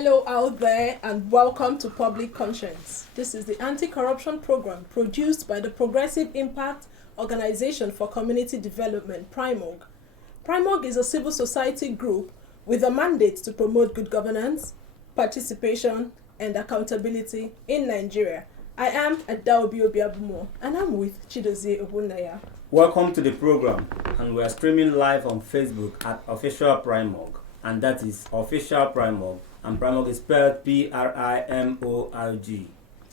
Hello out there and welcome to Public Conscience. This is the anti-corruption program produced by the Progressive Impact Organization for Community Development, PRIMOG. PRIMOG is a civil society group with a mandate to promote good governance, participation, and accountability in Nigeria. I am Adaobi Obiabumo and I'm with Chidozie Obunaya. Welcome to the program, and we are streaming live on Facebook at Official PRIMOG, and that is Official PRIMOG, and PRIMOG is spelled P-R-I-M-O-R-G.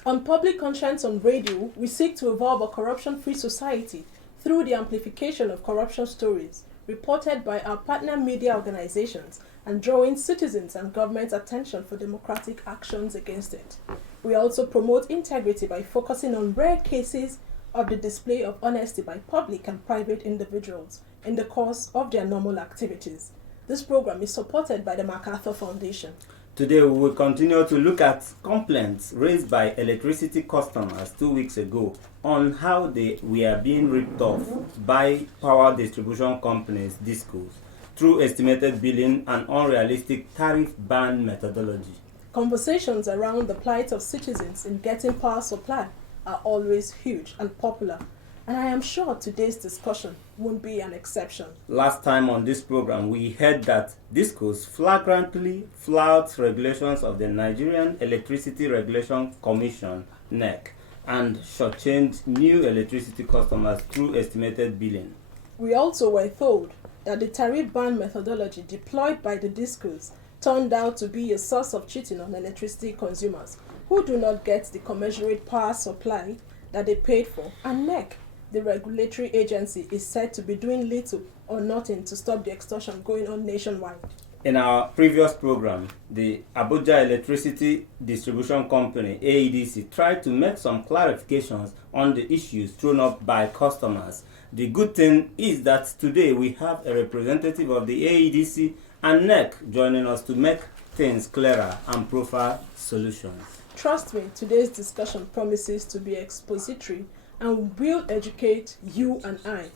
On Public Conscience on Radio, we seek to evolve a corruption-free society through the amplification of corruption stories reported by our partner media organizations and drawing citizens and government's attention for democratic actions against it. We also promote integrity by focusing on rare cases of the display of honesty by public and private individuals in the course of their normal activities. This program is supported by the MacArthur Foundation. Today we will continue to look at complaints raised by electricity customers 2 weeks ago on how they were being ripped off by power distribution companies, DISCOs, through estimated billing and unrealistic tariff band methodology. Conversations around the plight of citizens in getting power supply are always huge and popular, and I am sure today's discussion won't be an exception. Last time on this program, we heard that DISCOs flagrantly flouted regulations of the Nigerian Electricity Regulation Commission, NERC, and shortchanged new electricity customers through estimated billing. We also were told that the tariff band methodology deployed by the DISCOs turned out to be a source of cheating on electricity consumers who do not get the commensurate power supply that they paid for, and NERC, the regulatory agency, is said to be doing little or nothing to stop the extortion going on nationwide. In our previous program, the Abuja Electricity Distribution Company, AEDC, tried to make some clarifications on the issues thrown up by customers. The good thing is that today we have a representative of the AEDC and NERC joining us to make things clearer and profile solutions. Trust me, today's discussion promises to be expository and will educate you and I.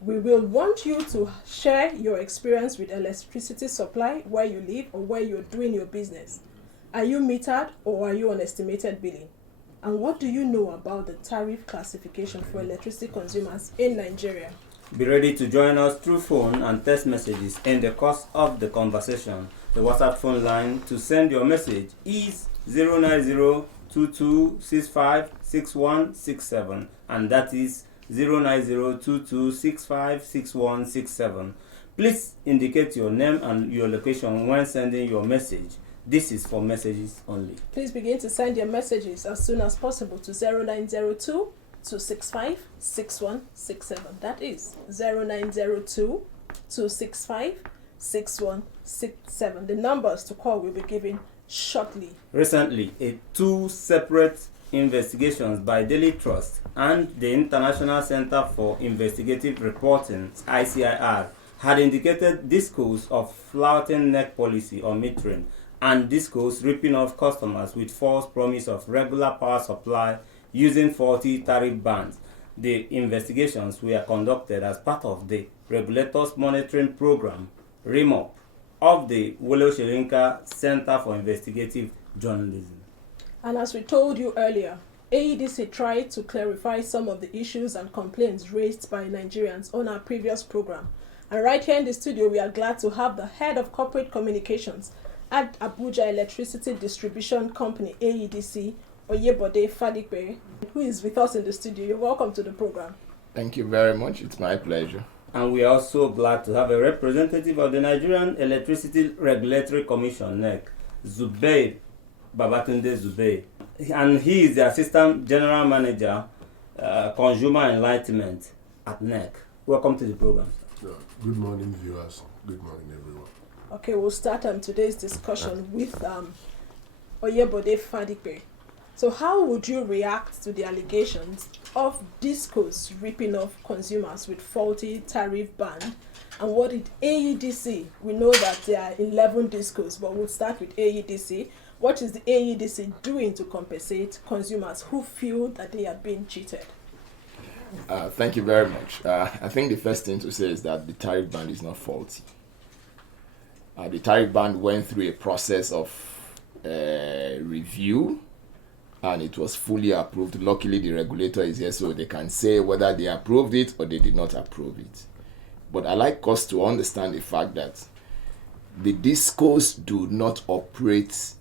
We will want you to share your experience with electricity supply where you live or where you're doing your business. Are you metered or are you on estimated billing? And what do you know about the tariff classification for electricity consumers in Nigeria? Be ready to join us through phone and text messages in the course of the conversation. The WhatsApp phone line to send your message is 09022656167, and that is 09022656167. Please indicate your name and your location when sending your message. This is for messages only. Please begin to send your messages as soon as possible to 0902-265-6167. That is 0902-265-6167. The numbers to call will be given shortly. Recently, two separate investigations by Daily Trust and the International Center for Investigative Reporting, ICIR, had indicated DISCOs of flouting NERC policy on metering and DISCOs ripping off customers with false promise of regular power supply using faulty tariff bands. The investigations were conducted as part of the Regulators Monitoring Program, REMOP, of the Wole Soyinka Center for Investigative Journalism. And as we told you earlier, AEDC tried to clarify some of the issues and complaints raised by Nigerians on our previous program. And right here in the studio, we are glad to have the head of corporate communications at Abuja Electricity Distribution Company, AEDC, Oyebode Fadigbe, who is with us in the studio. You're welcome to the program. Thank you very much. It's my pleasure. And we are also glad to have a representative of the Nigerian Electricity Regulatory Commission, NERC, Zubair Babatunde Zubair. And he is the Assistant General Manager, Consumer Enlightenment at NERC. Welcome to the program. Good morning, viewers. Good morning, everyone. Okay, we'll start today's discussion with Oyebode Fadigbe. So how would you react to the allegations of DISCOs ripping off consumers with faulty tariff band? And what did AEDC, we know that there are 11 DISCOs, but we'll start with AEDC. What is the AEDC doing to compensate consumers who feel that they are being cheated? Thank you very much. I think the first thing to say is that the tariff band is not faulty. The tariff band went through a process of review, and it was fully approved. Luckily, the regulator is here, so they can say whether they approved it or they did not approve it. But I like us to understand the fact that the DISCOs do not operate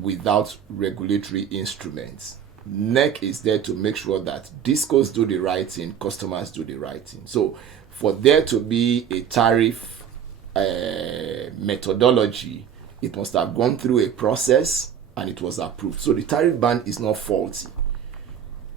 without regulatory instruments. NERC is there to make sure that DISCOs do the right thing, customers do the right thing. So for there to be a tariff methodology, it must have gone through a process and it was approved. So the tariff band is not faulty.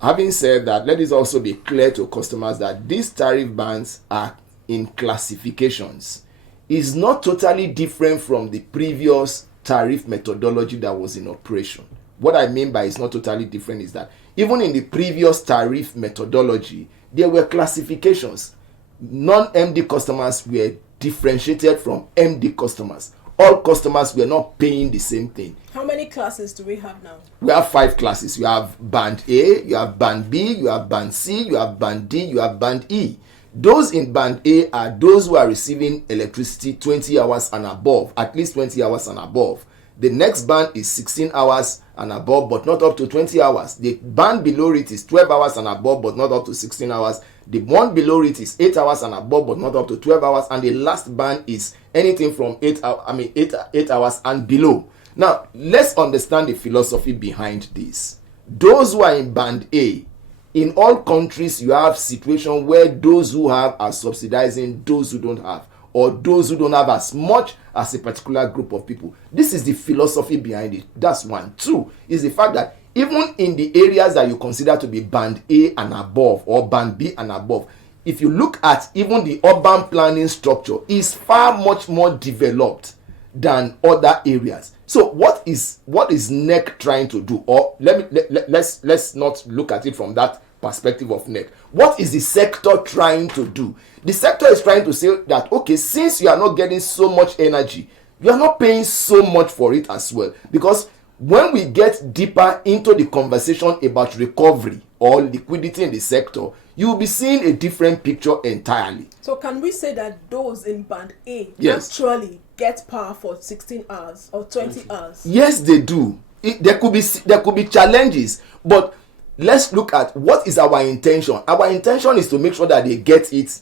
Having said that, let it also be clear to customers that these tariff bands are in classifications. It's not totally different from the previous tariff methodology that was in operation. What I mean by it's not totally different is that even in the previous tariff methodology, there were classifications. Non-MD customers were differentiated from MD customers. All customers were not paying the same thing. How many classes do we have now? We have 5 classes. You have band A, you have band B, you have band C, you have band D, you have band E. Those in band A are those who are receiving electricity 20 hours and above, at least 20 hours and above. The next band is 16 hours and above, but not up to 20 hours. The band below it is 12 hours and above, but not up to 16 hours. The one below it is 8 hours and above, but not up to 12 hours. And the last band is anything from 8 hours and below. Now, let's understand the philosophy behind this. Those who are in band A, in all countries, you have situation where those who have are subsidizing those who don't have, or those who don't have as much as a particular group of people. This is the philosophy behind it. That's one. 2 is the fact that even in the areas that you consider to be band A and above, or band B and above, if you look at even the urban planning structure, is far much more developed than other areas. So what is NERC trying to do? Or let's not look at it from that perspective of NERC. What is the sector trying to do? The sector is trying to say that, okay, since you are not getting so much energy, you are not paying so much for it as well. Because when we get deeper into the conversation about recovery or liquidity in the sector, you will be seeing a different picture entirely. So can we say that those in band A Yes. actually get power for 16 hours or 20 hours? Yes, they do. There could be challenges, but let's look at what is our intention. Our intention is to make sure that they get it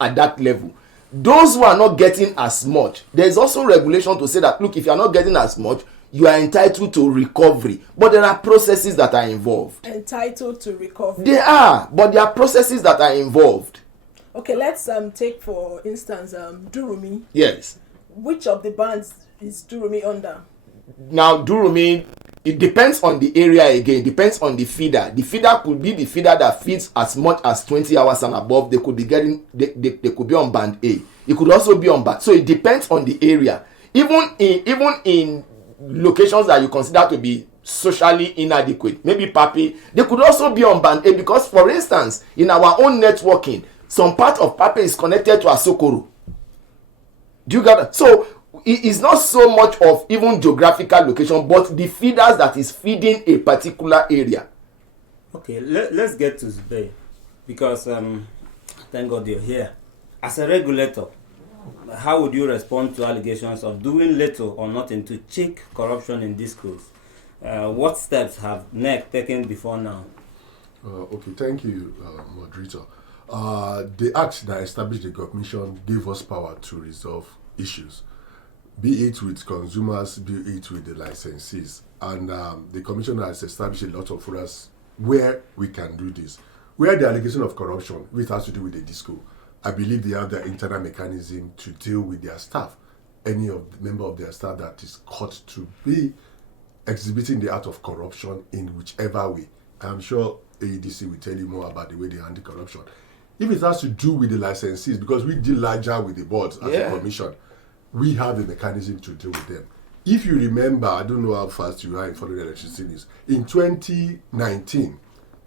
at that level. Those who are not getting as much, there is also regulation to say that, look, if you are not getting as much, you are entitled to recovery. But there are processes that are involved. Entitled to recovery. They are, but there are processes that are involved. Okay, let's take for instance Durumi. Yes. Which of the bands is Durumi under? Now, Durumi, it depends on the area again. It depends on the feeder. The feeder could be the feeder that feeds as much as 20 hours and above. They could be getting, they could be on band A. It could also be on band. So it depends on the area. Even in locations that you consider to be socially inadequate, maybe Pape, they could also be on band A, because, for instance, in our own networking, some part of Pape is connected to Asokoro. Do you get that? So it is not so much of even geographical location, but the feeders that is feeding a particular area. Okay, let's get to Zubey, because thank God you're here. As a regulator, how would you respond to allegations of doing little or nothing to check corruption in DISCOs? What steps have NERC taken before now? Okay, thank you, moderator. The act that established the commission gave us power to resolve issues, be it with consumers, be it with the licensees. And the commission has established a lot of forums where we can do this. Where the allegation of corruption, which has to do with the DISCO, I believe they have their internal mechanism to deal with their staff. Any of the member of their staff that is caught to be exhibiting the act of corruption in whichever way. I'm sure AEDC will tell you more about the way they handle corruption. If it has to do with the licensees, because we deal larger with the boards as a commission, we have a mechanism to deal with them. If you remember, I don't know how fast you are in following electricity news, in 2019,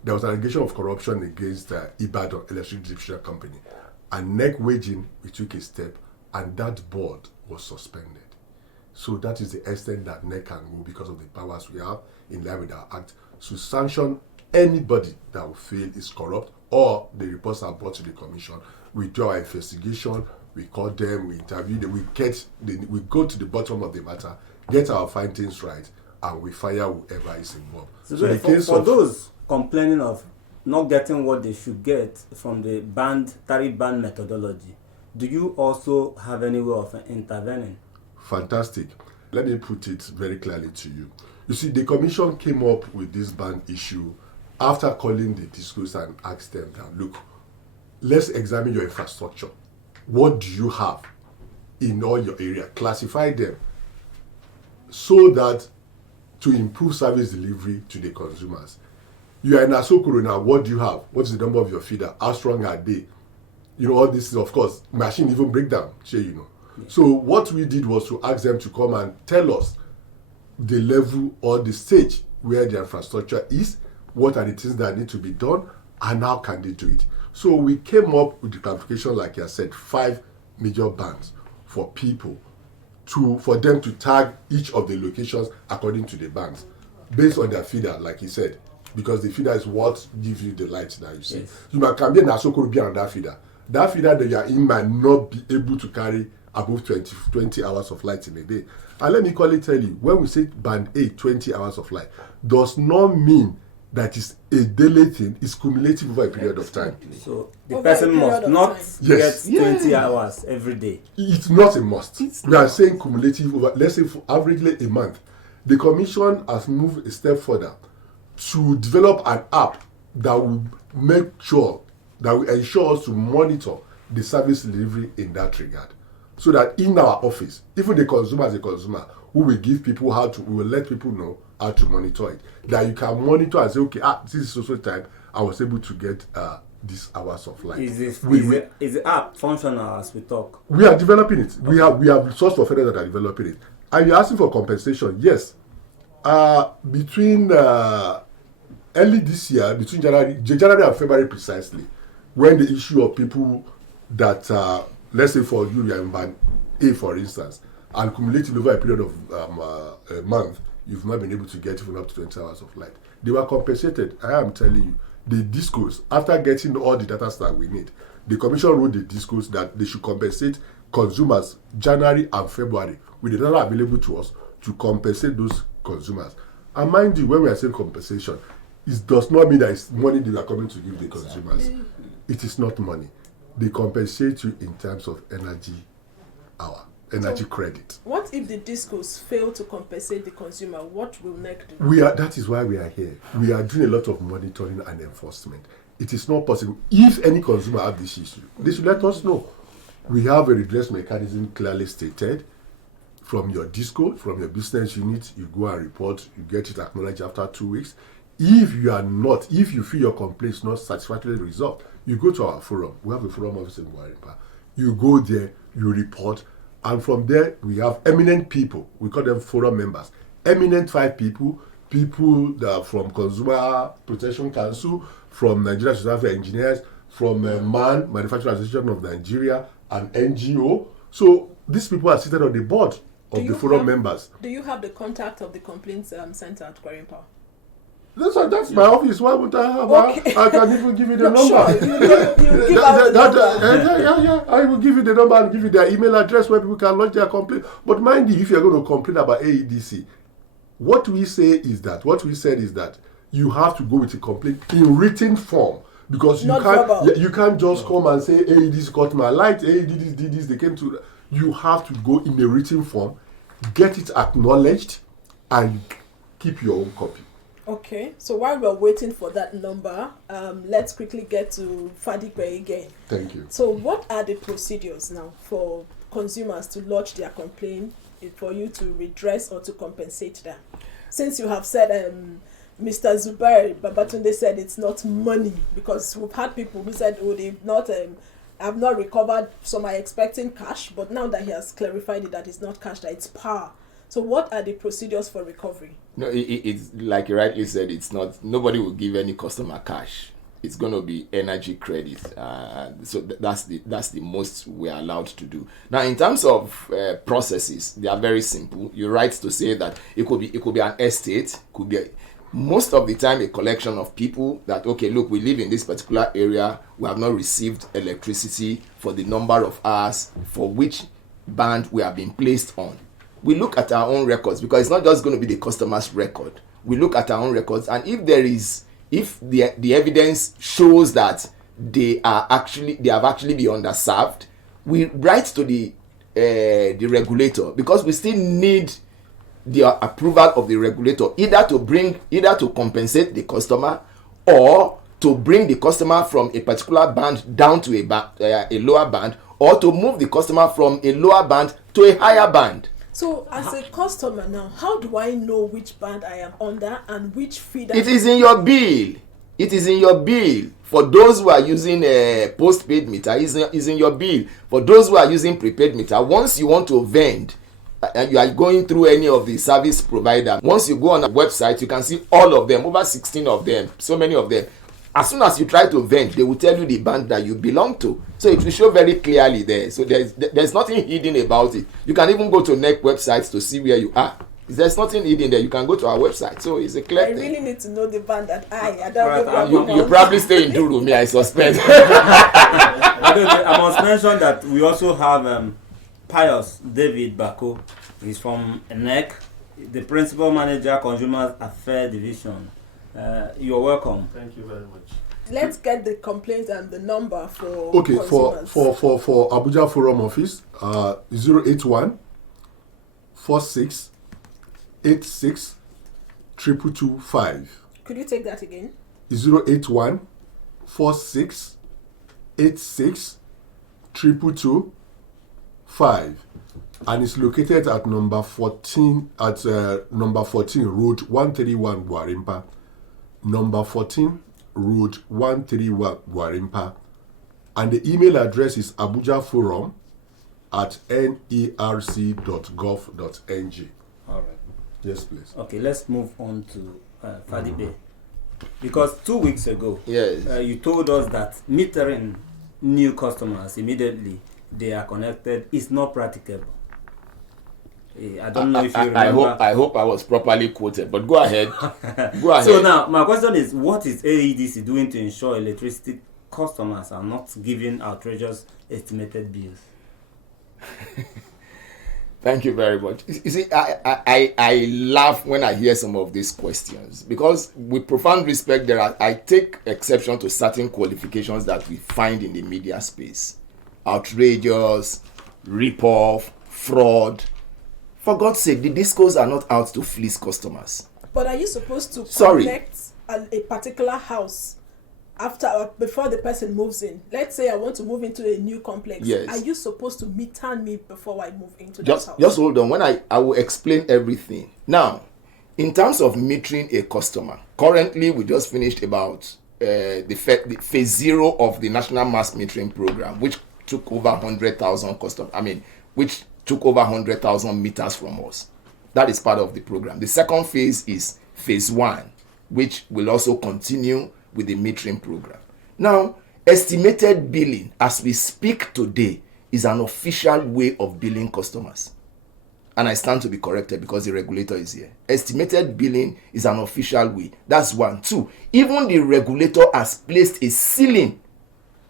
there was an allegation of corruption against Ibadan Electric Distribution Company. And NERC waging, we took a step, and that board was suspended. So that is the extent that NERC can go, because of the powers we have in line with our act, to sanction anybody that will feel is corrupt, or the reports are brought to the commission. We do our investigation, we call them, we interview them, we go to the bottom of the matter, get our findings right, and we fire whoever is involved. So in for those complaining of not getting what they should get from the tariff band methodology, do you also have any way of intervening? Fantastic. Let me put it very clearly to you. You see, the commission came up with this ban issue after calling the discos and asked them that, look, let's examine your infrastructure. What do you have in all your area? Classify them so that to improve service delivery to the consumers. You are in Asokoro now, what do you have? What's the number of your feeder? How strong are they? You know, all this is, of course, machine even break down, sure you know. Yeah. So what we did was to ask them to come and tell us the level or the stage where the infrastructure is, what are the things that need to be done, and how can they do it. So we came up with the classification, like I said, 5 major bands for people for them to tag each of the locations according to the bands, based on their feeder, like he said, because the feeder is what gives you the light that you see. Yes. You can be an Asokoro be on that feeder. That feeder that you are in might not be able to carry above 20 hours of light in a day. And let me tell you, when we say band A, 20 hours of light, does not mean that is a daily thing, it's cumulative over a period of time. So the person must not get 20 hours every day. It's not a must. We are saying cumulative over, let's say for averagely a month. The commission has moved a step further to develop an app that will make sure, that will ensure us to monitor the service delivery in that regard. So that in our office, even the consumer as a consumer, we will give people we will let people know how to monitor it. That you can monitor and say, okay, this is social time, I was able to get these hours of light. Is the app functional as we talk? We are developing it. We have resource providers that are developing it. And you're asking for compensation. Yes. Between early this year, between January and February precisely, when the issue of people that, let's say for you, you're in band A, for instance, and cumulated over a period of a month, you've not been able to get even up to 20 hours of light. They were compensated. I am telling you, the discos, after getting all the data that we need, the commission wrote the discos that they should compensate consumers January and February with the data available to us to compensate those consumers. And mind you, when we are saying compensation, it does not mean that it's money they are coming to give the consumers. It is not money. They compensate you in terms of energy credit. What if the discos fail to compensate the consumer? What will NERC do? That is why we are here. We are doing a lot of monitoring and enforcement. It is not possible. If any consumer have this issue, they should let us know. We have a redress mechanism clearly stated. From your disco, from your business unit, you go and report, you get it acknowledged after 2 weeks. If you feel your complaint is not satisfactorily resolved, you go to our forum. We have a forum office in Warimpa. You go there, you report, and from there we have eminent people. We call them forum members. Eminent 5 people that from Consumer Protection Council, from Nigeria Society of Engineers, from Manufacturing Association of Nigeria, an NGO. So these people are seated on the board of the forum members. Do you have the contact of the complaints center at Warimpa? That's my office. Why would I have? Okay. I can even give you the number. Sure. You give out the number. I will give you the number and give you their email address where people can lodge their complaint. But mind you, if you're going to complain about AEDC, what we said is that you have to go with a complaint in written form, because you can't just come and say AEDC got my light, AEDC did this, they came to. You have to go in a written form, get it acknowledged, and keep your own copy. Okay, so while we're waiting for that number, let's quickly get to Fadipe again. Thank you. So what are the procedures now for consumers to lodge their complaint, for you to redress or to compensate them? Since you have said, Mr. Zubair Babatunde said it's not money, because we've had people who said, they've not... I've not recovered, some are expecting cash, but now that he has clarified it that it's not cash, that it's power. So what are the procedures for recovery? No, it's like you rightly said, it's not, nobody will give any customer cash. It's going to be energy credit. So that's the most we're allowed to do. Now, in terms of processes, they are very simple. You're right to say that it could be an estate, could be most of the time a collection of people that, okay, look, we live in this particular area, we have not received electricity for the number of hours for which band we have been placed on. we look at our own records, because it's not just going to be the customer's record. We look at our own records, and if the evidence shows that they have actually been underserved, we write to the regulator, because we still need the approval of the regulator, either to compensate the customer, or to bring the customer from a particular band down to a lower band, or to move the customer from a lower band to a higher band. So, as a customer now, how do I know which band I am under and which feeder? It is in your bill. It is in your bill. For those who are using a postpaid meter, is in your bill. For those who are using prepaid meter, once you want to vend, and you are going through any of the service provider, once you go on a website, you can see all of them, over 16 of them, so many of them. As soon as you try to vend, they will tell you the band that you belong to. So it will show very clearly there. So there's nothing hidden about it. You can even go to NERC websites to see where you are. There's nothing hidden there. You can go to our website. So it's a clear thing. I really need to know the band that I don't know. You probably stay in Durumi, I suspect. I must mention that we also have Pius David Bako. He's from NERC, the Principal Manager, Consumer Affairs Division. You're welcome. Thank you very much. Let's get the complaint and the number for Okay, consumers. for Abuja Forum Office, 081 46 86 22225. Could you take that again? 081 46 86 22225, and it's located at number 14 Road 131 Gwarimpa. Number 14 Road 131 Gwarimpa, and the email address is abujaforum@nerc.gov.ng. All right. Yes, please. Okay, let's move on to Fadibe. Because 2 weeks ago, Yes. You told us that metering new customers immediately they are connected is not practicable. I don't know if you remember. I hope I was properly quoted, but go ahead. Go ahead. So now, my question is, what is AEDC doing to ensure electricity customers are not giving outrageous estimated bills? Thank you very much. You see, I laugh when I hear some of these questions, because with profound respect, I take exception to certain qualifications that we find in the media space. Outrageous, rip-off, fraud. For God's sake, the discos are not out to fleece customers. But are you supposed to Sorry. connect a particular house before the person moves in? Let's say I want to move into a new complex. Yes. Are you supposed to meter me before I move into Just that house? hold on. When I will explain everything. Now, in terms of metering a customer, currently we just finished about the phase 0 of the National Mass Metering Program, which took over 100,000 customers. Which took over 100,000 meters from us. That is part of the program. The second phase is phase 1, which will also continue with the metering program. Now, estimated billing, as we speak today, is an official way of billing customers. And I stand to be corrected because the regulator is here. Estimated billing is an official way. That's 1. 2, even the regulator has placed a ceiling,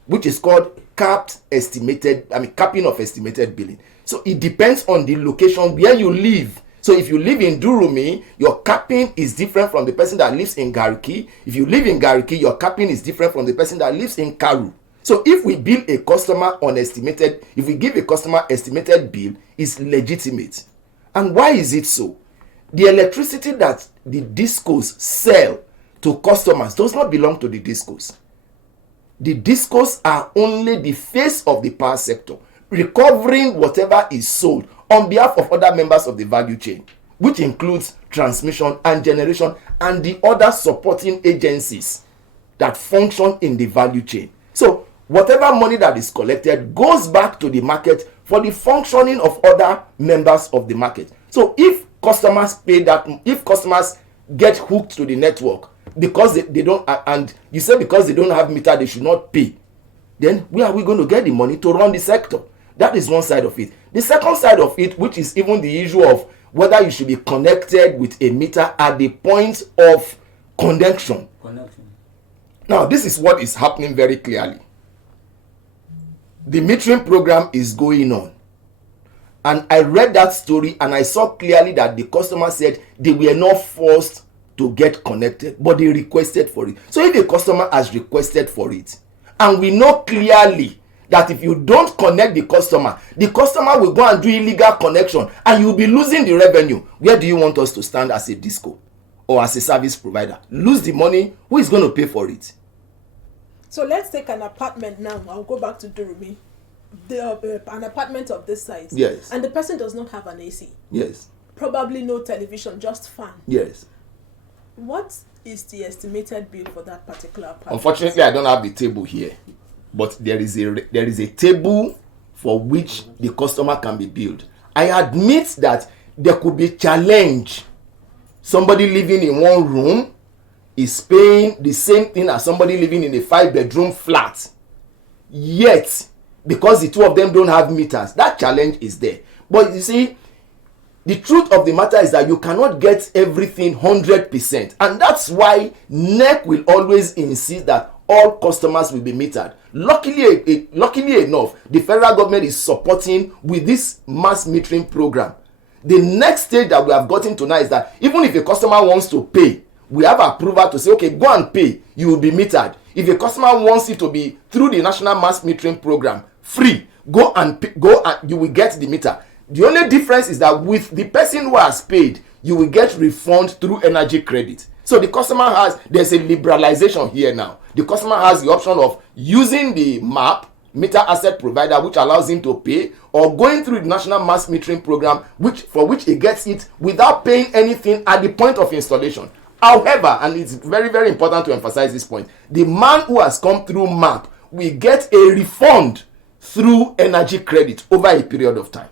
which is called capping of estimated billing. So it depends on the location where you live. So if you live in Durumi, your capping is different from the person that lives in Gariki. If you live in Gariki, your capping is different from the person that lives in Karu. So if we bill a customer if we give a customer estimated bill, is legitimate. And why is it so? The electricity that the discos sell to customers does not belong to the discos. The discos are only the face of the power sector, recovering whatever is sold on behalf of other members of the value chain, which includes transmission and generation and the other supporting agencies that function in the value chain. So whatever money that is collected goes back to the market for the functioning of other members of the market. So if customers get hooked to the network because they don't, and you say because they don't have meter they should not pay, then where are we going to get the money to run the sector? That is one side of it. The second side of it, which is even the issue of whether you should be connected with a meter at the point of connection. Now, this is what is happening very clearly. The metering program is going on, And I read that story and I saw clearly that the customer said they were not forced to get connected, but they requested for it. So if a customer has requested for it, and we know clearly that if you don't connect the customer will go and do illegal connection and you'll be losing the revenue. Where do you want us to stand as a disco or as a service provider? Lose the money? Who is going to pay for it? So let's take an apartment now. I'll go back to Durumi. An apartment of this size. Yes. And the person does not have an AC. Yes. Probably no television, just fan. Yes. What is the estimated bill for that particular apartment? Unfortunately, I don't have the table here, but there is a table for which the customer can be billed. I admit that there could be challenge. Somebody living in one room is paying the same thing as somebody living in a 5-bedroom flat. Yet, because the two of them don't have meters, that challenge is there. But you see, the truth of the matter is that you cannot get everything 100%. And that's why NERC will always insist that all customers will be metered. Luckily enough, the federal government is supporting with this mass metering program. The next stage that we have gotten to now is that even if a customer wants to pay, we have approval to say, okay, go and pay, you will be metered. If a customer wants it to be through the national mass metering program, free, go and you will get the meter. The only difference is that with the person who has paid, you will get refund through energy credit. So the customer there's a liberalization here now. The customer has the option of using the MAP, meter asset provider, which allows him to pay, or going through the national mass metering program, for which he gets it without paying anything at the point of installation. However, and it's very, very important to emphasize this point, the man who has come through MAP will get a refund through energy credit over a period of time.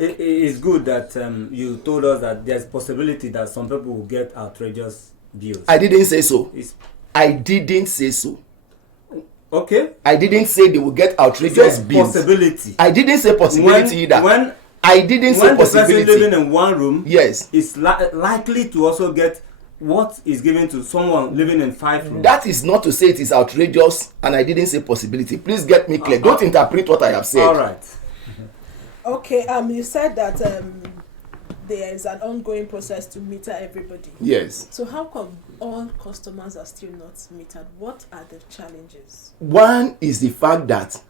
It is good that you told us that there's possibility that some people will get outrageous bills. I didn't say so. I didn't say so. Okay. I didn't say they will get outrageous bills. Possibility. I didn't say possibility either. I didn't say possibility. When the person living in one room, yes, is likely to also get what is given to someone living in 5 rooms. That is not to say it is outrageous, and I didn't say possibility. Please get me clear. Don't interpret what I have said. All right. Okay. You said that there is an ongoing process to meter everybody. Yes. So how come all customers are still not metered? What are the challenges? One is the fact that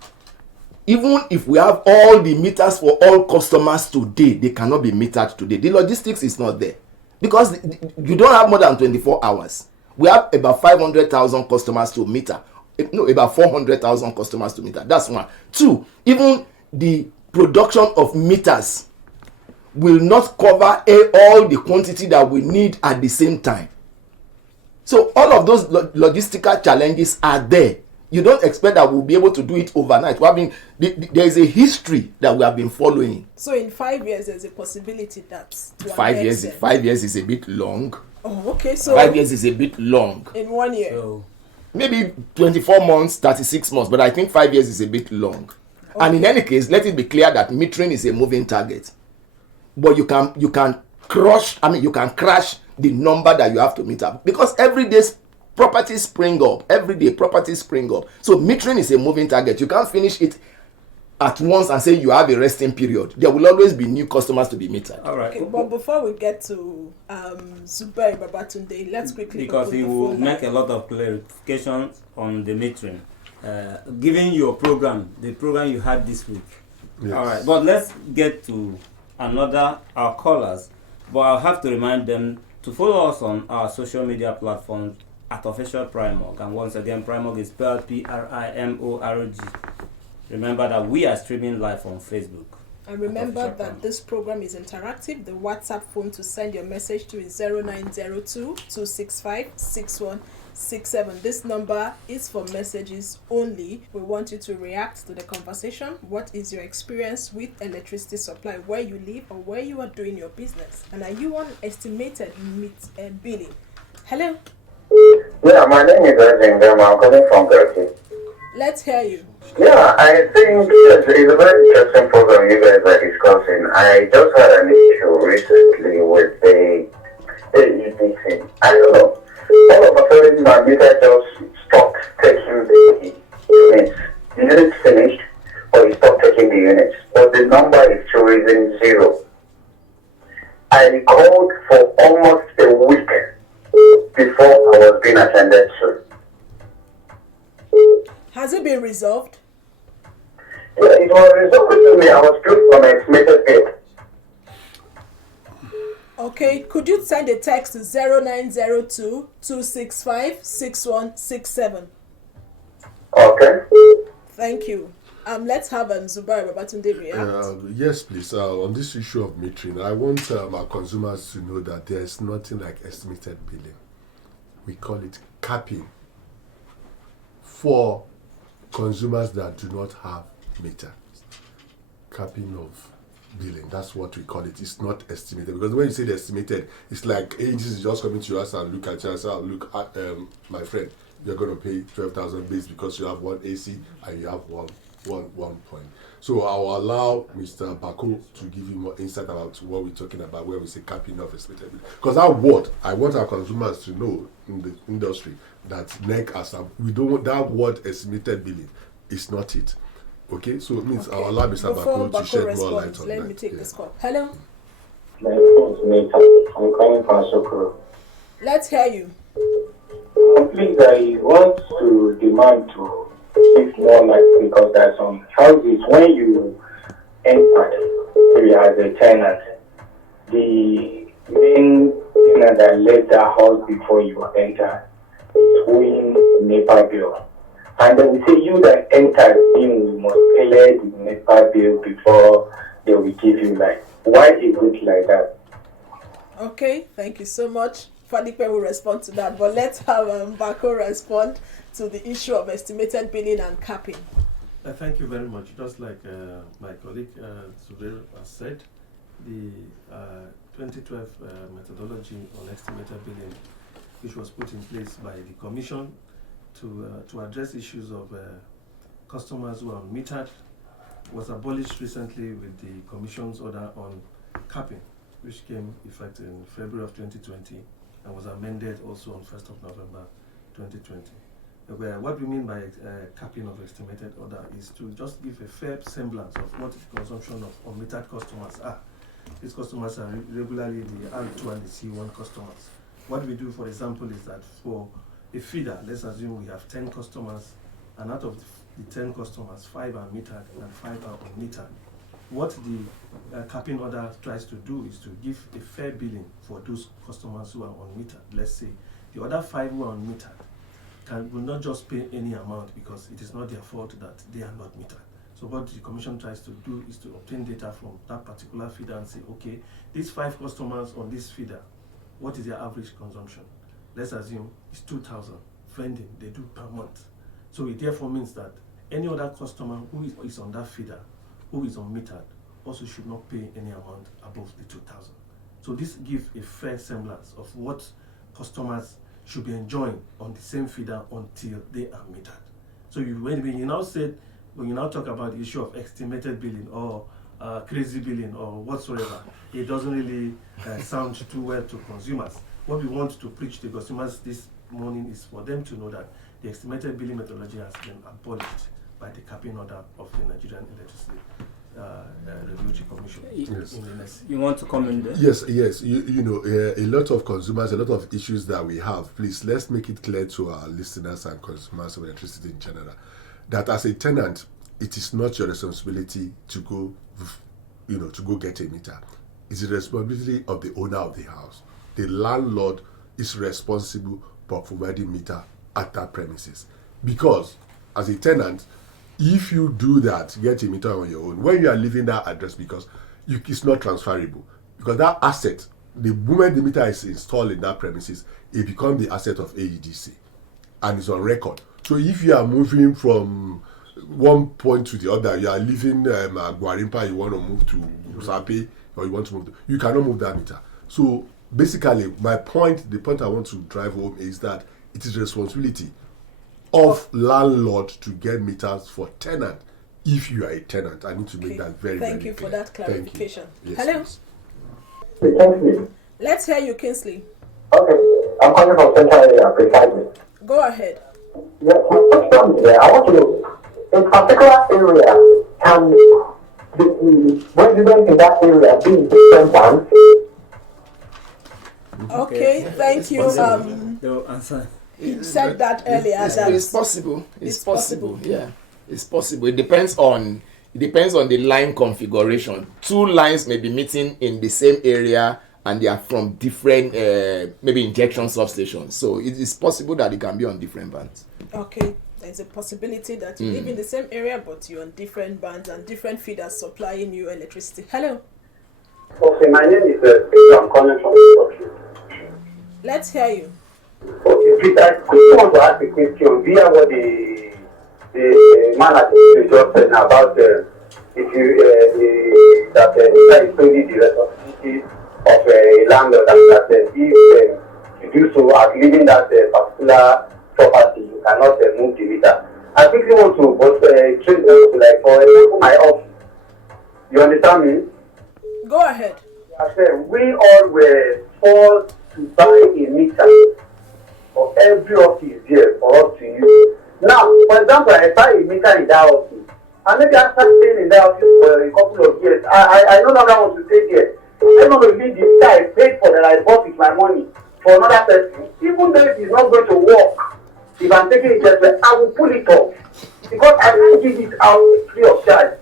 even if we have all the meters for all customers today, they cannot be metered today. The logistics is not there. Because you don't have more than 24 hours. We have about 500,000 customers to meter. No, about 400,000 customers to meter. That's one. Two, even the production of meters will not cover all the quantity that we need at the same time. So all of those logistical challenges are there. You don't expect that we'll be able to do it overnight. There is a history that we have been following. So in 5 years, there's a possibility that 5 years is a bit long. Oh, okay. So 5 years is a bit long. In 1 year. So maybe 24 months, 36 months, but I think 5 years is a bit long. Okay. And in any case, let it be clear that metering is a moving target. But you can crash the number that you have to meter, because every day properties spring up. So metering is a moving target. You can't finish it at once and say you have a resting period. There will always be new customers to be metered. All right. Okay, but before we get to Zubair Babatunde, let's quickly because he will make a lot of clarifications on the metering. Given your program, the program you had this week. Yes. All right. But let's get to our callers. But I'll have to remind them to follow us on our social media platforms at Official Primorg. And once again, Primorg is spelled P-R-I-M-O-R-G. Remember that we are streaming live on Facebook. And remember that this program is interactive. The WhatsApp phone to send your message to is 0902-265-6167. This number is for messages only. We want you to react to the conversation. What is your experience with electricity supply, where you live or where you are doing your business? And are you on estimated billing? Hello? Yeah, my name is Ajingam. I'm calling from Turkey. Let's hear you. Yeah, I think it's a very interesting program you guys are discussing. I just had an issue recently with the AEDC. I don't know. All of a sudden, my meter just stopped taking the units. The units finished, or he stopped taking the units. But the number is showing reason zero. I called for almost a week before I was being attended to. Has it been resolved? Yeah, it was resolved to me. I was still on an estimated bill. Okay, could you send a text to 0902-265-6167? Okay. Thank you. Let's have Zubair Babatunde react. Yes, please. On this issue of metering, I want our consumers to know that there is nothing like estimated billing. We call it capping for consumers that do not have meter. Capping of billing, that's what we call it. It's not estimated, because when you say estimated, it's like agencies is just coming to us and look at you and say, oh, look, my friend, you're going to pay 12,000 base because you have one AC and you have one point. So I'll allow Mr. Bako to give you more insight about what we're talking about when we say capping of estimated billing. Because that word, I want our consumers to know in the industry that NERC as we don't want that word estimated billing is not it. Okay, so it means I'll allow Mr. Bako to shed more light on let that. me take this call. Hello? My name is Nathan. I'm calling from Sokoro. Let's hear you. Please, I want to demand to give more light, because there are some houses when you enter maybe as a tenant, the main tenant that left the house before you enter is owing NEPA bill. And they will say you that entered in, you must clear the NEPA bill before they will give you light. Why is it like that? Okay, thank you so much. Fadipe will respond to that, but let's have Bako respond to the issue of estimated billing and capping. Thank you very much. Just like my colleague Zubair has said, the 2012 methodology on estimated billing, which was put in place by the Commission to address issues of customers who are unmetered, was abolished recently with the Commission's order on capping, which came effect in February of 2020 and was amended also on 1st of November 2020. What we mean by capping of estimated order is to just give a fair semblance of what the consumption of unmetered customers are. These customers are regularly the R2 and the C1 customers. What we do, for example, is that for a feeder, let's assume we have 10 customers, and out of the 10 customers, 5 are metered and 5 are unmetered. What the capping order tries to do is to give a fair billing for those customers who are unmetered. Let's say the other 5 who are unmetered will not just pay any amount because it is not their fault that they are not metered. So what the Commission tries to do is to obtain data from that particular feeder and say, okay, these 5 customers on this feeder, what is their average consumption? Let's assume it's 2,000 vending they do per month. So it therefore means that any other customer who is on that feeder, who is unmetered, also should not pay any amount above the 2,000. So this gives a fair semblance of what customers should be enjoying on the same feeder until they are metered. So when you now talk about the issue of estimated billing or crazy billing or whatsoever, it doesn't really sound too well to consumers. What we want to preach to consumers this morning is for them to know that the estimated billing methodology has been abolished by the capping order of the Nigerian Electricity Regulatory Commission. Yes. In the NERC. You want to comment there? Yes. You know, a lot of consumers, a lot of issues that we have. Please, let's make it clear to our listeners and consumers of electricity in general that as a tenant, it is not your responsibility to go, to go get a meter. It's the responsibility of the owner of the house. The landlord is responsible for providing meter at that premises. Because as a tenant, if you do that, get a meter on your own, when you are leaving that address, because it's not transferable, because that asset, the moment the meter is installed in that premises, it becomes the asset of AEDC and it's on record. So if you are moving from one point to the other, you are leaving Guarimpa, you want to move to Usape, or you want to move to, you cannot move that meter. So basically, the point I want to drive home is that it is the responsibility of landlord to get meters for tenant. If you are a tenant, I need to make that very, Thank very you clear. for that clarification. Yes, Hello? please. Kingsley. Let's hear you, Kingsley. Okay, I'm calling from Central Area, precisely. Go ahead. Yes, my question is, I want to know, in particular area, can the residents in that area be in different bands? Okay, thank you. They'll answer. You said that earlier. It's possible. It's possible. possible. Yeah, it's possible. It depends on the line configuration. Two lines may be meeting in the same area, and they are from different maybe injection substations. So it is possible that it can be on different bands. Okay, there's a possibility that you live in the same area, but you're on different bands and different feeders supplying you electricity. Hello. Okay, my name is I'm calling from Turkey. Let's hear you. Okay, please, I want to ask a question via what the man at the just said now about if you that is solely the responsibility of a landlord, and that if you do so as leaving that particular property, you cannot move the meter. I quickly want to trace down to, like, for example, my office. You understand me? Go ahead. I said we all were forced to buy a meter for every office there for us to use. Now, for example, I buy a meter in that office, and maybe after staying in that office for a couple of years, I no longer want to stay there. I don't know if the meter I paid for that I bought with my money for another person, even though it is not going to work, if I'm taking it just I will pull it off because I can't give it out free of charge.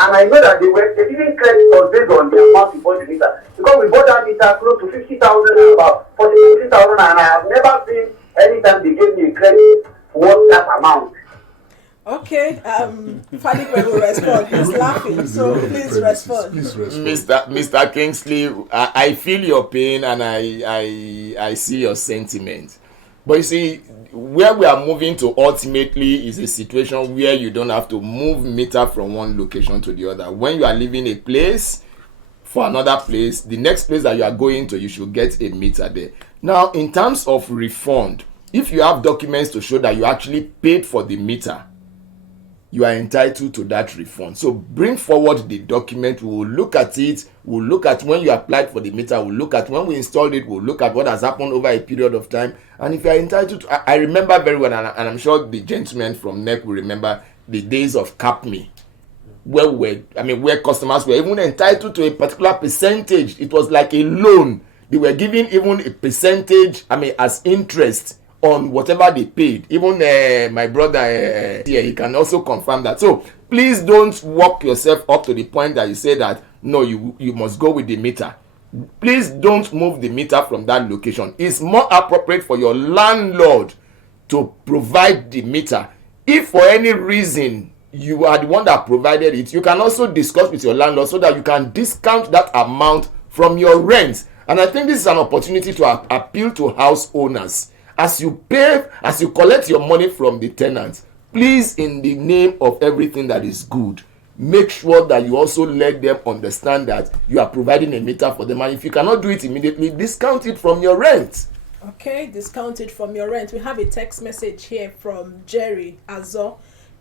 And I know that they didn't credit us based on the amount we bought the meter. Because we bought that meter close to 50,000 and about 40,000, and I have never seen any time they gave me a credit worth that amount. Okay, Fadipe will respond. He's laughing, so please respond. Mr. Kingsley, I feel your pain and I see your sentiment. But you see, where we are moving to ultimately is a situation where you don't have to move meter from one location to the other. When you are leaving a place for another place, the next place that you are going to, you should get a meter there. Now, in terms of refund, if you have documents to show that you actually paid for the meter, you are entitled to that refund. So bring forward the document. We will look at it. We'll look at when you applied for the meter. We'll look at when we installed it. We'll look at what has happened over a period of time. And if you are entitled to, I remember very well, and I'm sure the gentleman from NERC will remember the days of CAPME, where customers were even entitled to a particular percentage. It was like a loan. They were giving even a percentage, as interest on whatever they paid. Even my brother here, he can also confirm that. So please don't work yourself up to the point that you say that no, you must go with the meter. Please don't move the meter from that location. It's more appropriate for your landlord to provide the meter. If for any reason you are the one that provided it, you can also discuss with your landlord so that you can discount that amount from your rent. And I think this is an opportunity to appeal to house owners. As you pay, as you collect your money from the tenants, please, in the name of everything that is good, make sure that you also let them understand that you are providing a meter for them. And if you cannot do it immediately, discount it from your rent. Okay, discount it from your rent. We have a text message here from Jerry Azor.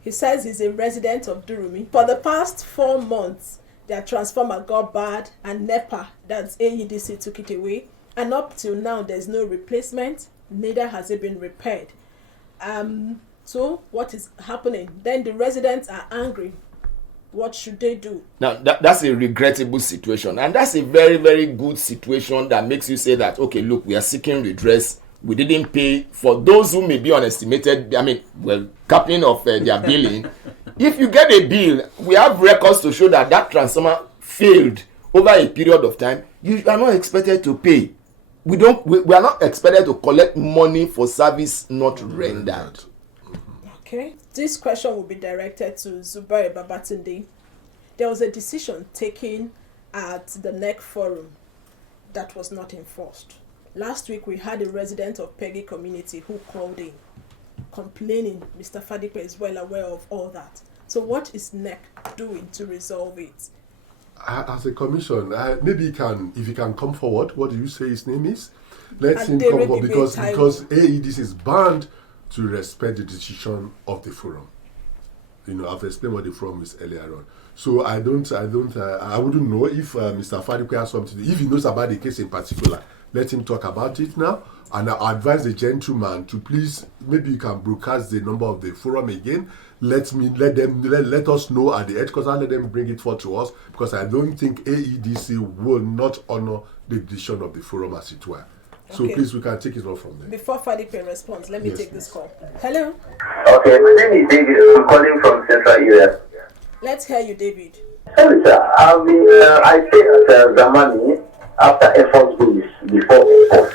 He says he's a resident of Durumi. For the past 4 months, their transformer got bad and NEPA, that's AEDC, took it away. And up till now, there's no replacement. Neither has it been repaired. So what is happening? Then the residents are angry. What should they do? Now that's a regrettable situation, and that's a very, very good situation that makes you say that, okay, look, we are seeking redress. We didn't pay. For those who may be unestimated, capping of their billing. If you get a bill, we have records to show that transformer failed over a period of time. You are not expected to pay. We are not expected to collect money for service not rendered. Okay, this question will be directed to Zubair Babatunde. There was a decision taken at the NERC forum that was not enforced. Last week we had a resident of Peggy community who called in complaining. Mr. Fadipe is well aware of all that. So what is NERC doing to resolve it? As a commission, maybe if he can come forward. What do you say his name is? Let him come forward because AEDC is bound to respect the decision of the forum. I've explained what the forum is earlier on. So I wouldn't know if Mr. Fadipe has something. If he knows about the case in particular, let him talk about it now. And I advise the gentleman to please, maybe you can broadcast the number of the forum again. Let us know at the headquarters, let them bring it forth to us, because I don't think AEDC will not honor the decision of the forum, as it were. So please, we can take it off from there. Before Fadipe responds, let me take this call. Hello? Okay, my name is David. I'm calling from Central US. Let's hear you, David. Sorry, sir. I stayed at Zamani after Air Force Base, before Air Force.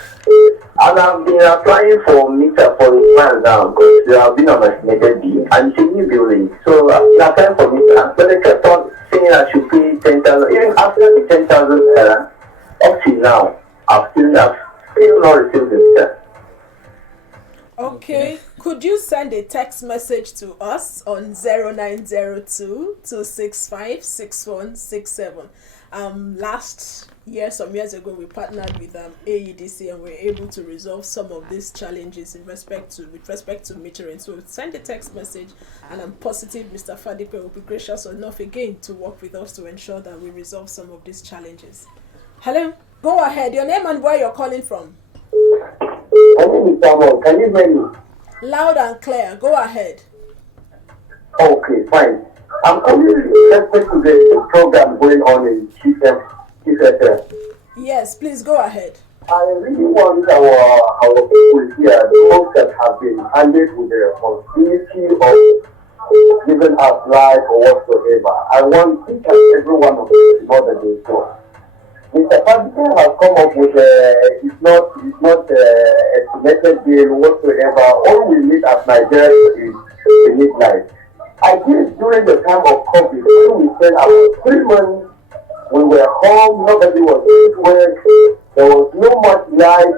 And I've been applying for meter for a while now, because they have been on my estimated bill, and it's a new building. So I've been applying for meter, but they kept on saying I should pay 10,000. Even after the 10,000 up till now, I've still not received the meter. Okay, could you send a text message to us on 0902-265-6167? Last year, some years ago, we partnered with AEDC and we were able to resolve some of these challenges with respect to metering. So send a text message, and I'm positive Mr. Fadipe will be gracious enough again to work with us to ensure that we resolve some of these challenges. Hello, go ahead. Your name and where you're calling from. My name is Samuel. Can you hear me? Loud and clear. Go ahead. Okay, fine. I'm calling with respect to the program going on in Chief FM. Yes, please go ahead. I really want our people here, those that have been handed with the responsibility of giving us life or whatsoever. I want each and every one of them to know that they do. Mr. Fadipe has come up with it's not estimated bill whatsoever. All we need as Nigerians is we need life. I think during the time of COVID, when we spent about 3 months, we were home, nobody was at work, there was no much light,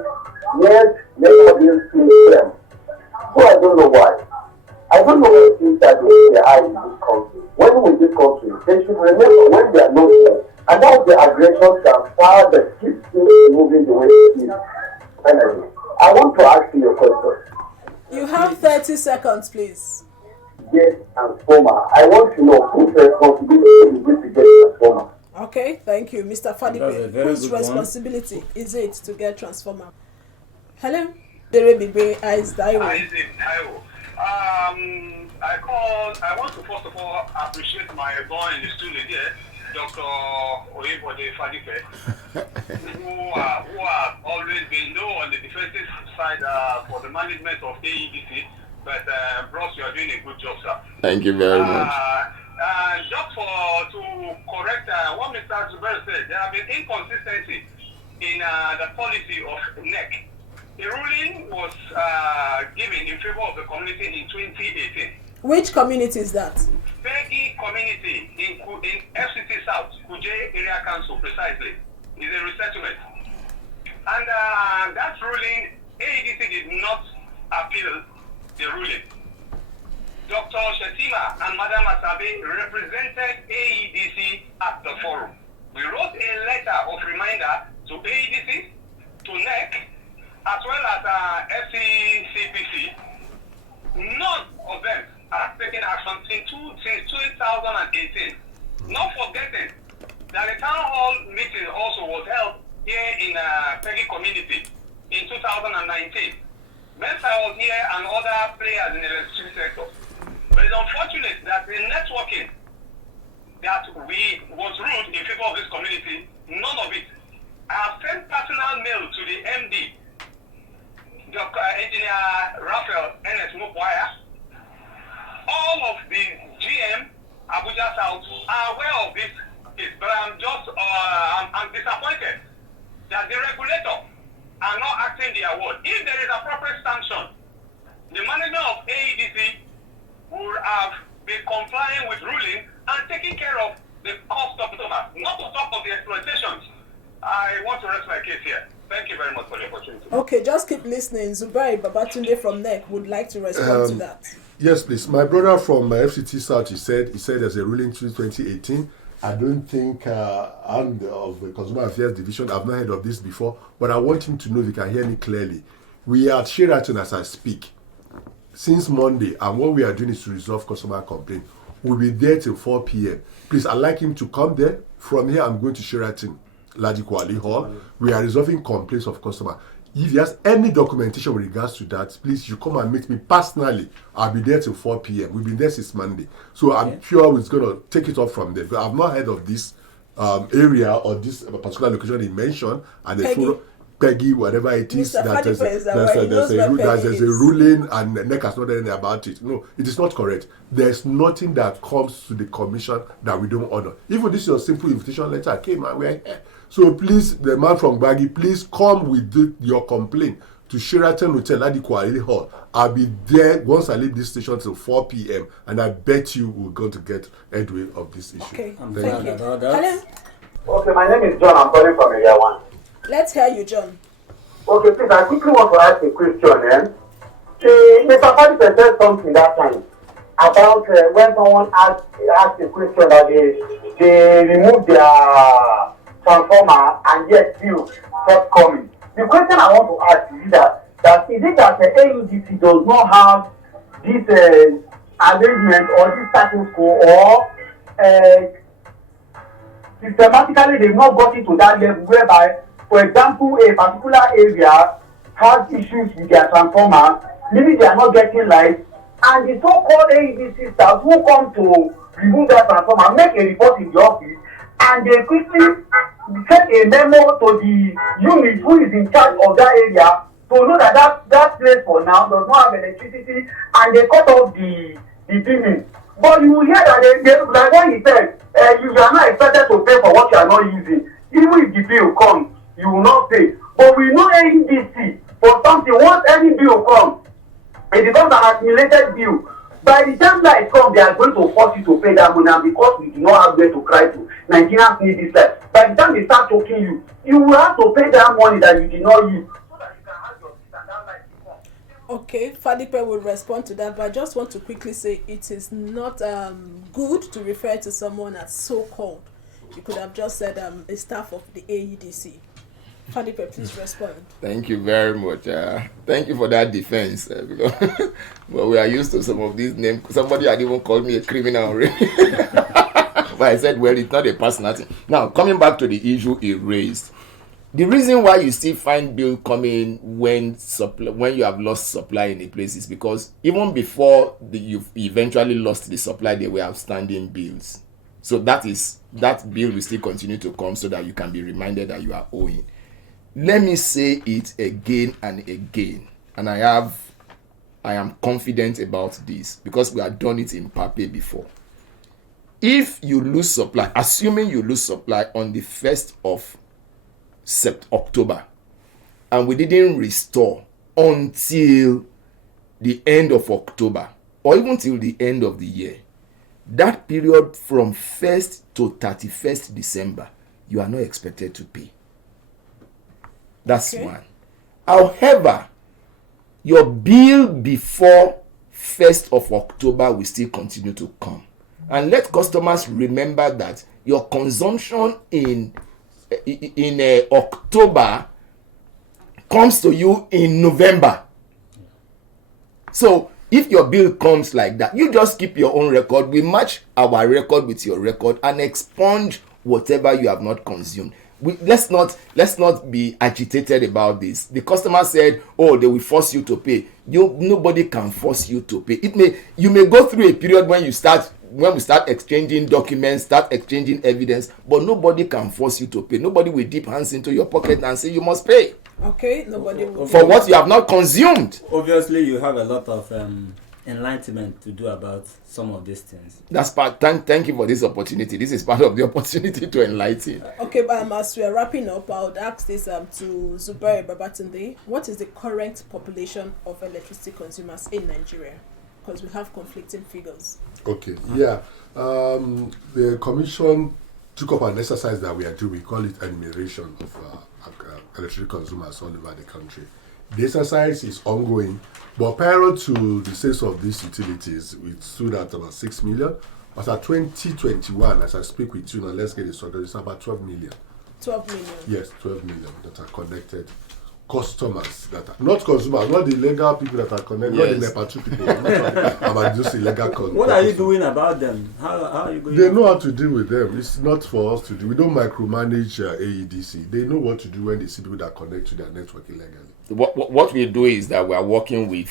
yet nobody else them. So I don't know why. I don't know what things are doing in this country. When will this country? They should remember when they are not here. And now the aggression can start the keep things moving the way it is. Finally, I want to ask you a question. You have 30 seconds, please. Get transformer. I want to know whose responsibility is it to get transformer. Okay, thank you, Mr. Fadipe. Whose responsibility is it to get transformer? Hello, Derebibe Eyes Daiwo. I want to first of all appreciate my boy in the studio here, Dr. Oyebode Fadipe, who have always been on the defensive side for the management of AEDC. But Bros, you are doing a good job, sir. Thank you very much. Just to correct what Mr. Zubair said, there have been inconsistency in the policy of NERC. The ruling was given in favor of the community in 2018. Which community is that? Peggy community in FCT South, Kuje Area Council precisely, is a resettlement. And that ruling, AEDC did not appeal the ruling. Dr. Shetima and Madam Asabe represented AEDC at the forum. We wrote a letter of reminder to AEDC, to NERC, as well as FCCPC. None of them have taken action since 2018. Not forgetting that a town hall meeting also was held here in Peggy community in 2019. Mensa was here and other players in the electricity sector. But it's unfortunate that the networking that we was ruled in favor of this community, none of it. I have sent personal mail to the MD, Dr. Engineer Raphael N.S. Mukwaya. All of the GM, Abuja South, are aware of this case, but I'm disappointed that the regulator are not acting their word. If there is appropriate sanction, the management of AEDC would have been complying with ruling and taking care of the cost of the not to talk of the exploitations. I want to rest my case here. Thank you very much for the opportunity. Okay, just keep listening. Zubai Babatunde from NERC would like to respond to that. Yes, please. My brother from FCT South, he said there's a ruling through 2018. I don't think I'm of the Consumer Affairs Division. I've not heard of this before, but I want him to know if he can hear me clearly. We are at Sheraton as I speak since Monday, and what we are doing is to resolve customer complaint. We'll be there till 4 p.m. Please, I'd like him to come there. From here, I'm going to Sheraton. Ladipo Ali Hall. We are resolving complaints of customers. If there's any documentation with regards to that, please, you come and meet me personally. I'll be there till 4 p.m. We've been there since Monday. So I'm sure it's going to take it off from there. But I've not heard of this area or this particular location he mentioned. And the Peggy, whatever it is, that there's a ruling and NERC has not done anything about it. No, it is not correct. There's nothing that comes to the commission that we don't honor. Even this your simple invitation letter came and we're here. So please, the man from Baggy, please come with your complaint to Sheraton Hotel at the Kwali Hall. I'll be there once I leave this station till 4 p.m. and I bet you we're going to get headway of this issue. Okay, Thank you. about that. Okay, my name is John. I'm calling from Area 1. Let's hear you, John. Okay, please, I quickly want to ask a question. Mr. Fadi said something that time about when someone asked a question that they removed their transformer and yet still kept coming. The question I want to ask is that is it that the AUDC does not have this arrangement or this status quo or systematically they've not got it to that level whereby, for example, a particular area has issues with their transformer, maybe they are not getting light, and the so-called AEDC staff who come to remove that transformer make a report in the office, and they quickly send a memo to the unit who is in charge of that area to know that place for now does not have electricity, and they cut off the billing. But you will hear that they like what he said, you are not expected to pay for what you are not using. Even if the bill comes, you will not pay. But we know AEDC for something, once any bill comes, it becomes an accumulated bill. By the time light comes, they are going to force you to pay that money, and because we do not have where to cry to, Nigerians need this light. By the time they start choking you, you will have to pay that money that you did not use. So that you can have your seat and that light will come. Okay, Fadipe will respond to that, but I just want to quickly say it is not good to refer to someone as so-called. You could have just said a staff of the AEDC. Fadipe, please respond. Thank you very much. Thank you for that defense. Because well, we are used to some of these names. Somebody had even called me a criminal already. But I said, well, it's not a personal thing. Now, coming back to the issue he raised, the reason why you still find bill coming when you have lost supply in a place is because even before you eventually lost the supply, there were outstanding bills. So that bill will still continue to come so that you can be reminded that you are owing. Let me say it again and again, and I am confident about this because we have done it in Pape before. If you lose supply, assuming you lose supply on the 1st of October, and we didn't restore until the end of October, or even till the end of the year, that period from 1st to 31st December, you are not expected to pay. That's one. However, your bill before 1st of October will still continue to come. And let customers remember that your consumption in October comes to you in November. So if your bill comes like that, you just keep your own record. We match our record with your record and expunge whatever you have not consumed. Let's not be agitated about this. The customer said, "Oh, they will force you to pay." Nobody can force you to pay. You may go through a period when we start exchanging documents, start exchanging evidence, but nobody can force you to pay. Nobody will dip hands into your pocket and say you must pay. Okay, nobody will. For what you have not consumed. Obviously, you have a lot of enlightenment to do about some of these things. That's part. Thank you for this opportunity. This is part of the opportunity to enlighten. Okay, but as we are wrapping up, I would ask this to Zubair Babatunde. What is the current population of electricity consumers in Nigeria? Because we have conflicting figures. Okay, yeah. The commission took up an exercise that we are doing. We call it enumeration of electricity consumers all over the country. The exercise is ongoing, but prior to the sales of these utilities, we stood at about 6 million. But at 2021, as I speak with you now, let's get it sorted, it's about 12 million. 12 million? Yes, 12 million that are connected customers that are not consumers, not the legal people that are connected, not the NEPA 2 people. I'm not talking about just illegal customers. What are you doing about them? How are you going? They know how to deal with them. It's not for us to do. We don't micromanage AEDC. They know what to do when they see people that connect to their network illegally. What we do is that we are working with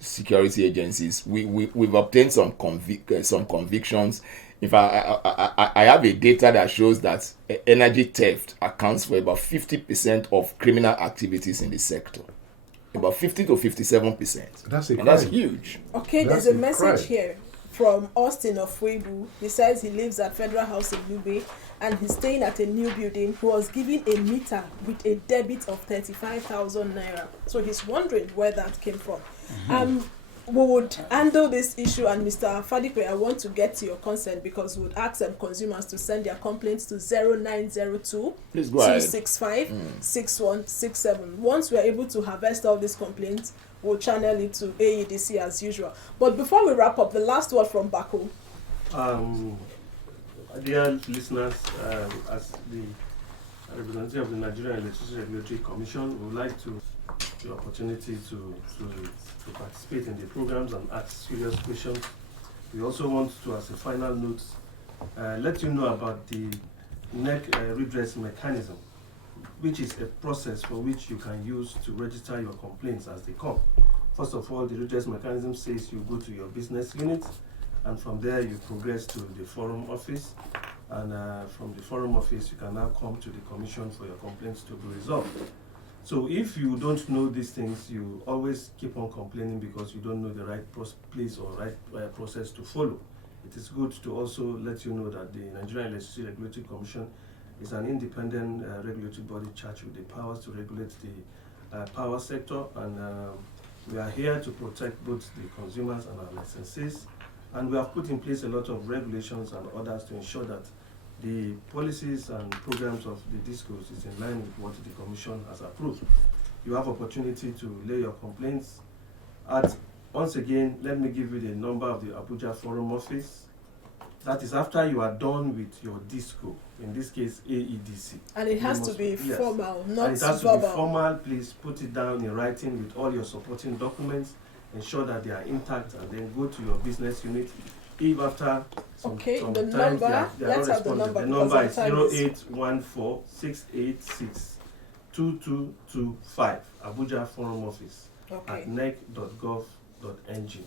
security agencies. We've obtained some convictions. In fact, I have a data that shows that energy theft accounts for about 50% of criminal activities in the sector. About 50 to 57%. That's a crime. And that's huge. Okay, That's there's a a message crime. here from Austin of Weibu. He says he lives at Federal House in Lube and he's staying at a new building. He was given a meter with a debit of 35,000 naira. So he's wondering where that came from. We would handle this issue, and Mr. Fadikwe, I want to get to your consent because we would ask consumers to send their complaints to 0902 Please go ahead. 265 6167. Once we are able to harvest all these complaints, we'll channel it to AEDC as usual. But before we wrap up, the last word from Bako. Dear listeners, as the representative of the Nigerian Electricity Regulatory Commission, we would like to the opportunity to participate in the programs and ask serious questions. We also want to, as a final note, let you know about the NERC redress mechanism, which is a process for which you can use to register your complaints as they come. First of all, the redress mechanism says you go to your business unit, and from there you progress to the forum office, and from the forum office you can now come to the commission for your complaints to be resolved. So if you don't know these things, you always keep on complaining because you don't know the right place or right process to follow. It is good to also let you know that the Nigerian Electricity Regulatory Commission is an independent regulatory body charged with the powers to regulate the power sector, and we are here to protect both the consumers and our licensees. And we have put in place a lot of regulations and orders to ensure that the policies and programs of the DISCOs is in line with what the Commission has approved. You have opportunity to lay your complaints at, once again, let me give you the number of the Abuja Forum Office. That is after you are done with your DISCO, in this case AEDC. And it has to be formal, not and it has verbal. to be formal. Please put it down in writing with all your supporting documents. Ensure that they are intact, and then go to your business unit. If after some the times number, they are let's not have the responding, number. the number is because 0814 686 2225, Abuja Forum Office at nec.gov.ng.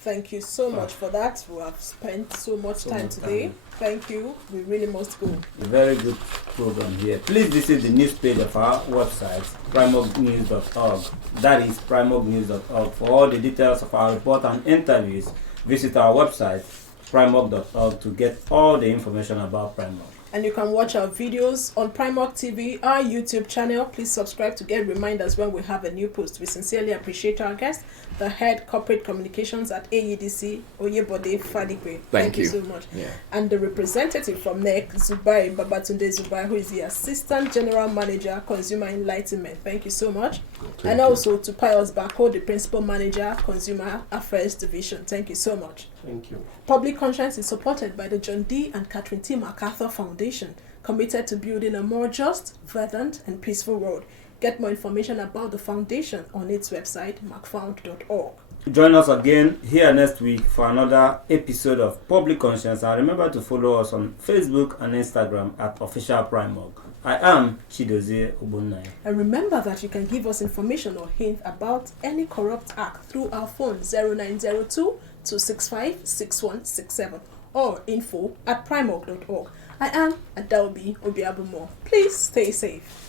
Thank you so much for that. We have spent so much time today. Thank you. We really must go. A very good program here. Please visit the news page of our website, primognews.org. That is primognews.org. For all the details of our report and interviews, visit our website, primog.org, to get all the information about Primog. And you can watch our videos on Primog TV, our YouTube channel. Please subscribe to get reminders when we have a new post. We sincerely appreciate our guest, the head corporate communications at AEDC, Oyebode Fadikwe. Thank you so much. Yeah. And the representative from NERC, Zubai Babatunde Zubai, who is the Assistant General Manager, Consumer Enlightenment. Thank you so much. Thank you. Also to Pius Bako, the Principal Manager, Consumer Affairs Division. Thank you so much. Thank you. Public Conscience is supported by the John D. and Catherine T. MacArthur Foundation, committed to building a more just, verdant, and peaceful world. Get more information about the foundation on its website, macfound.org. Join us again here next week for another episode of Public Conscience, and remember to follow us on Facebook and Instagram at Official Primog. I am Chidozie Obunnai. And remember that you can give us information or hint about any corrupt act through our phone 0902 265 6167 or info@primog.org. I am Adaobi Obiabumo. Please stay safe.